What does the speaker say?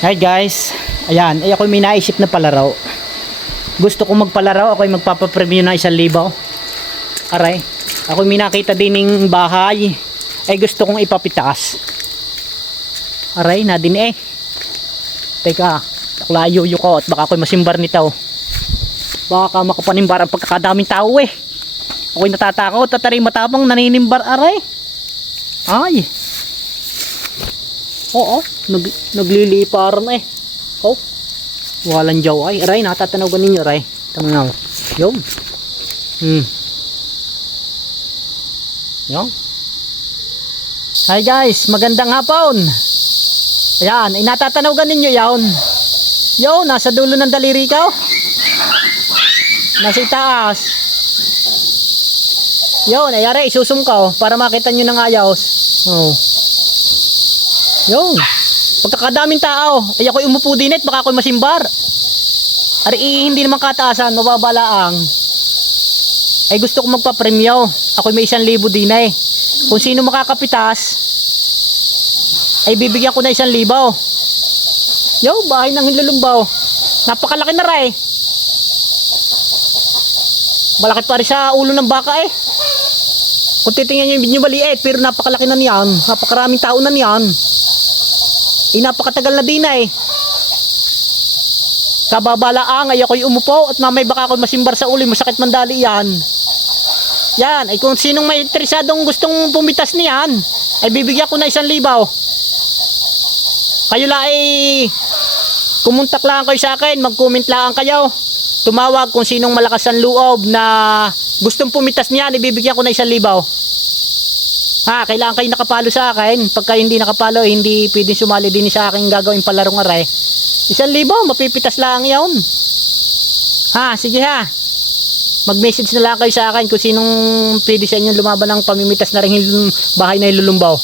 Hi guys, ayan, ay ako may naisip na palaro. Gusto kong magpalaro, ako ay magpapapremyo ng 1,000. Aray, ako may nakita din ng bahay, ay gusto kong ipapitas. Aray, na din eh. Teka, taklayo ko at baka ako'y masimbar nito. Baka makapanimbar ang pagkakadaming tao eh. Ako'y natatakot at aray matapang naninimbar aray. Ay. Oo, nagliliparan eh. Oh. Walang jaw ay. Aray, natatanaw ninyo aray. Tamaw. Yun. Yun. Hi guys, magandang hapon. Ayan, ay natatanaw ninyo yan. Yo, nasa dulo ng daliri ka. Nasa itaas. Yun, ay aray, isusum ka para makita nyo ng ayos. Oh. Yun. Pagkakadaming tao, ay ako'y umupo din at baka ako'y masimbar. Ari, hindi naman kataasan, mababalaang. Ay gusto ko magpapremyo. Ako'y may 1,000 din eh. Kung sino makakapitas, ay bibigyan ko na 1,000. Yo, bahay ng Hinlulumbaw. Napakalaki na rin. Malaki pa rin sa ulo ng baka eh. Kung titingnan nyo yung video maliit, pero napakalaki na niyan. Napakaraming tao na niyan. Napakatagal na din eh. Kababalaang ay ako'y umupo at mamay baka ako'y masimbar sa ulo, masakit mandali yan. Yan, ay kung sinong may interesadong gustong pumitas niyan, ay bibigyan ko na 1,000. Kayo lang ay kumontak lang kayo sa akin, mag-comment lang kayo. Tumawag kung sinong malakas ang loob na gustong pumitas niyan, ibibigyan ko na 1,000. Ha, kailangan kayo nakapalo sa akin. Pagka hindi nakapalo, hindi pwedeng sumali din sa akin gagawin palarong aray. 1,000, mapipitas lang yun. Ha, sige ha. Mag-message na lang kayo sa akin kung sinong pwede sa inyo lumaban ng pamimitas na rin bahay na Hinlulumbaw.